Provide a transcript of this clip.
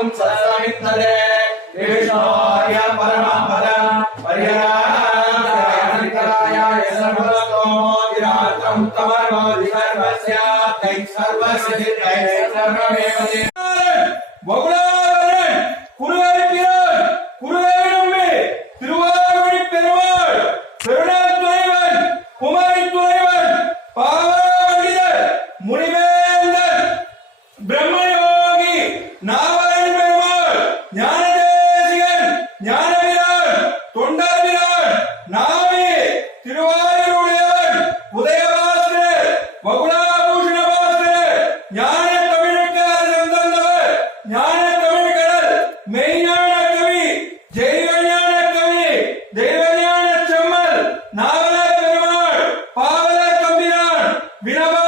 யாவும் சத்தமித்ததே விஷ்ணோய பரமபதம் பரிஹராய சர்வஸ்தோதிராத்ரம் தமர்மோ விசர்வஸ்ய தை சர்வஸ்ய தை சர்வமேவதே வகுலாவரன் குருவேற்கிறான் குருவேனம்பி திருவாரூரி பெருமாள் பெருநாள் துறைவன் குமரி துறைவன் பாவாடிதர் முனிவேந்தர் பிரம்மயோகி நாவரன் பெருமாள் ஞானதேசிகன் ஞானவிரான் தொண்டர்விரான் நாமி திருவாரூரியவன் உதயபாஸ்கர் வகுலாபூஷண பாஸ்கர் ஞான தமிழுக்கார் தந்தவர் ஞான தமிழ்கடல் மெய்ஞான கவி ஜெய்வஞான கவி தெய்வஞான செம்மல் நாவல பெருமாள் பாவல தம்பிரான் வினவா